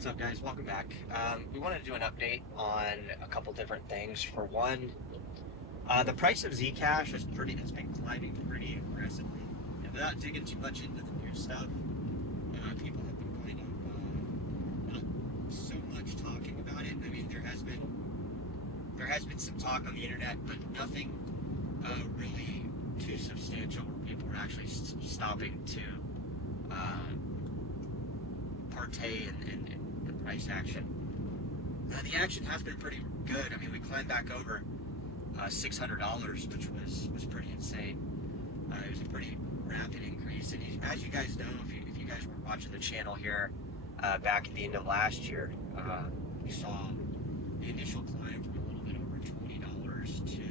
What's up, guys? Welcome back. We wanted to do an update on a couple different things. For one, the price of Zcash has been climbing pretty aggressively. And without digging too much into the new stuff, people have been kind of not so much talking about it. I mean, there has been some talk on the internet, but nothing really too substantial where people are actually stopping to partay in the price action. The action has been pretty good. I mean, we climbed back over $600, which was pretty insane. It was a pretty rapid increase, and as you guys know, if you guys were watching the channel here back at the end of last year, we saw the initial climb from a little bit over $20 to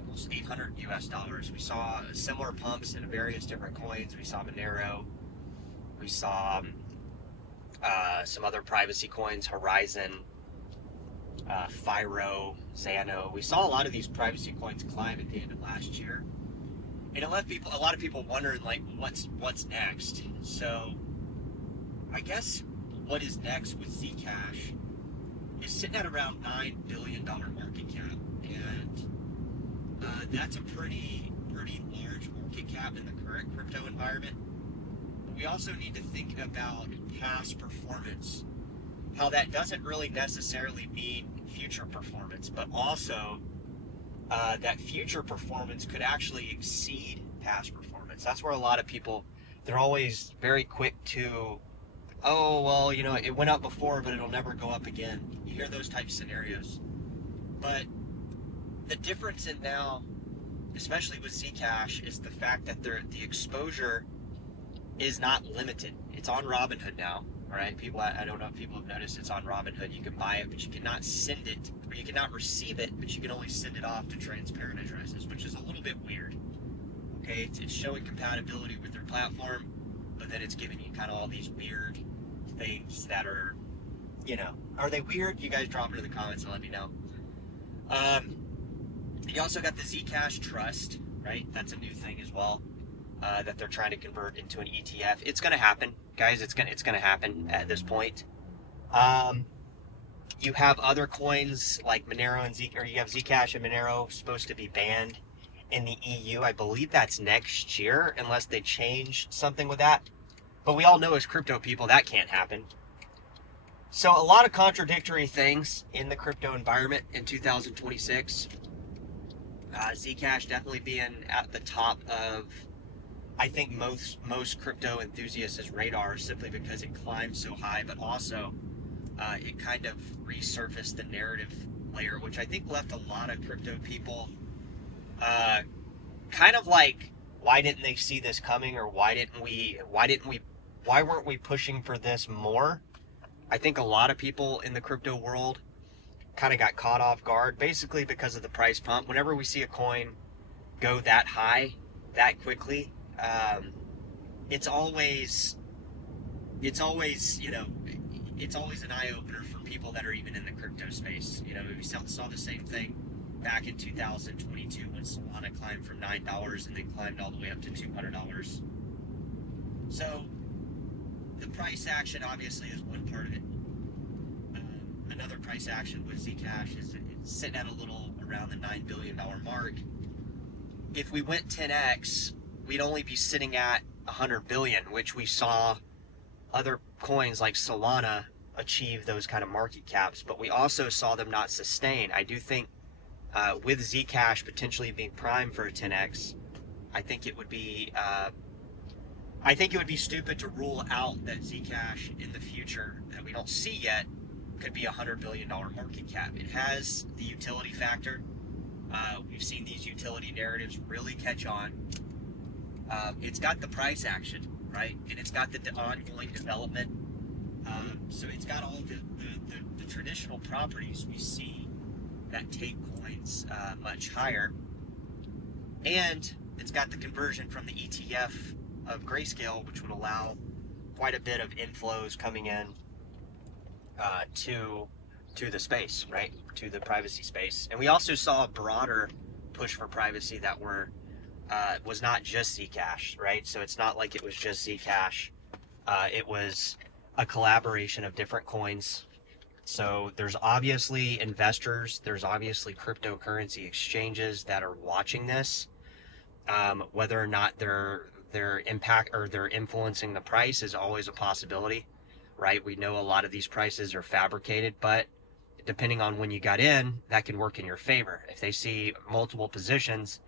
almost $800 US. We saw similar pumps in various different coins. We saw Monero. We saw some other privacy coins, Horizon, Firo, Xano. We saw a lot of these privacy coins climb at the end of last year, and it left a lot of people wondering, like, what's next. So I guess what is next with Zcash is sitting at around $9 billion market cap, and that's a pretty large market cap in the current crypto environment. But we also need to think about past performance, how that doesn't really necessarily mean future performance, but also that future performance could actually exceed past performance. That's where a lot of people, they're always very quick to, oh, well, it went up before, but it'll never go up again. You hear those type scenarios. But the difference in now, especially with Zcash, is the fact that the exposure is not limited. It's on Robinhood now. All right, people, I don't know if people have noticed, it's on Robinhood. You can buy it, but you cannot send it, or you cannot receive it, but you can only send it off to transparent addresses, which is a little bit weird. Okay, it's showing compatibility with their platform, but then it's giving you kind of all these weird things that are, are they weird? You guys drop it in the comments and let me know. You also got the Zcash Trust, right? That's a new thing as well, that they're trying to convert into an ETF. It's going to happen, guys. It's going to happen at this point. You have other coins like Monero and or you have Zcash and Monero supposed to be banned in the EU. I believe that's next year, unless they change something with that. But we all know as crypto people that can't happen. So a lot of contradictory things in the crypto environment in 2026. Zcash definitely being at the top of, I think, most crypto enthusiasts' radar, simply because it climbed so high, but also it kind of resurfaced the narrative layer, which I think left a lot of crypto people kind of like, why didn't they see this coming, or why weren't we pushing for this more? I think a lot of people in the crypto world kind of got caught off guard, basically because of the price pump. Whenever we see a coin go that high, that quickly, it's always it's always an eye-opener for people that are even in the crypto space. We saw the same thing back in 2022 when Solana climbed from $9 and then climbed all the way up to $200. So the price action obviously is one part of it. Another price action with Zcash is it's sitting at a little around the $9 billion mark. If we went 10x, we'd only be sitting at 100 billion, which we saw other coins like Solana achieve those kind of market caps, but we also saw them not sustain. I do think with Zcash potentially being primed for a 10x, I think it would be stupid to rule out that Zcash in the future, that we don't see yet, could be a $100 billion market cap. It has the utility factor. We've seen these utility narratives really catch on. It's got the price action, right? And it's got the ongoing development. So it's got all the traditional properties we see that take coins much higher. And it's got the conversion from the ETF of Grayscale, which would allow quite a bit of inflows coming in to the space, right? To the privacy space. And we also saw a broader push for privacy that was not just Zcash, right? So it's not like it was just Zcash It was a collaboration of different coins. So there's obviously investors, there's obviously cryptocurrency exchanges that are watching this. Whether or not their impact or they're influencing the price is always a possibility, right? We know a lot of these prices are fabricated, but depending on when you got in, that can work in your favor. If they see multiple positions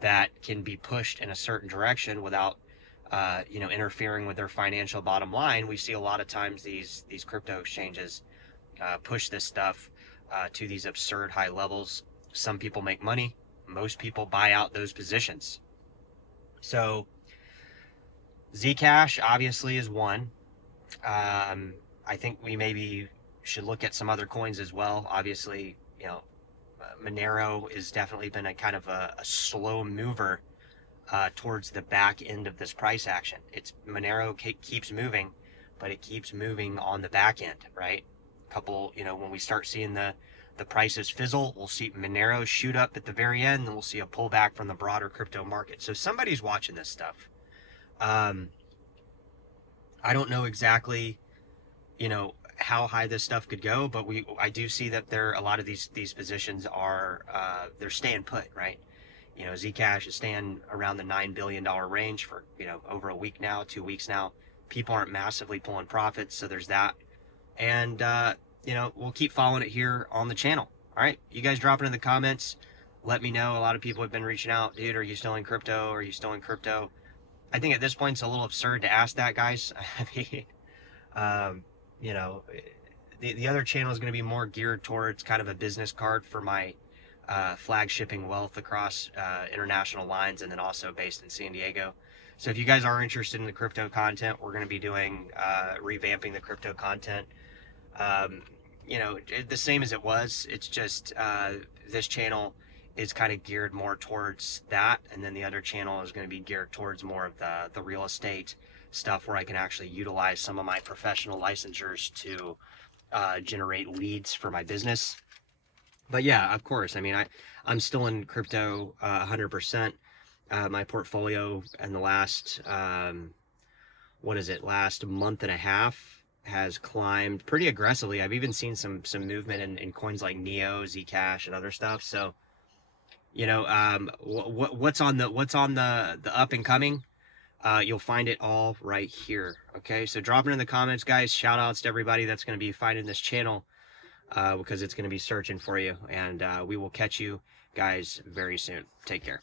that can be pushed in a certain direction without interfering with their financial bottom line, we see a lot of times these crypto exchanges push this stuff to these absurd high levels. Some people make money. Most people buy out those positions. So Zcash obviously is one. I think we maybe should look at some other coins as well. Obviously, Monero has definitely been a kind of a slow mover towards the back end of this price action. Monero keeps moving, but it keeps moving on the back end, right? When we start seeing the prices fizzle, we'll see Monero shoot up at the very end, and we'll see a pullback from the broader crypto market. So somebody's watching this stuff. I don't know exactly, how high this stuff could go, but I do see that a lot of these positions are they're staying put, right? Zcash is staying around the $9 billion range for over a week now, 2 weeks now. People aren't massively pulling profits, so there's that. And we'll keep following it here on the channel. All right, you guys drop it in the comments. Let me know. A lot of people have been reaching out. Dude, are you still in crypto? Are you still in crypto? I think at this point it's a little absurd to ask that, guys. I mean, um, you know, the other channel is going to be more geared towards kind of a business card for my flagshipping wealth across international lines, and then also based in San Diego. So if you guys are interested in the crypto content, we're going to be doing revamping the crypto content. Um, the same as it was. It's just this channel is kind of geared more towards that, and then the other channel is going to be geared towards more of the real estate stuff, where I can actually utilize some of my professional licensures to generate leads for my business. But yeah, of course. I mean, I'm still in crypto 100%. My portfolio in the last last month and a half has climbed pretty aggressively. I've even seen some movement in coins like Neo, Zcash, and other stuff. So what's on the up and coming? You'll find it all right here. Okay, so drop it in the comments, guys. Shout outs to everybody that's going to be finding this channel, because it's going to be searching for you, and we will catch you guys very soon. Take care.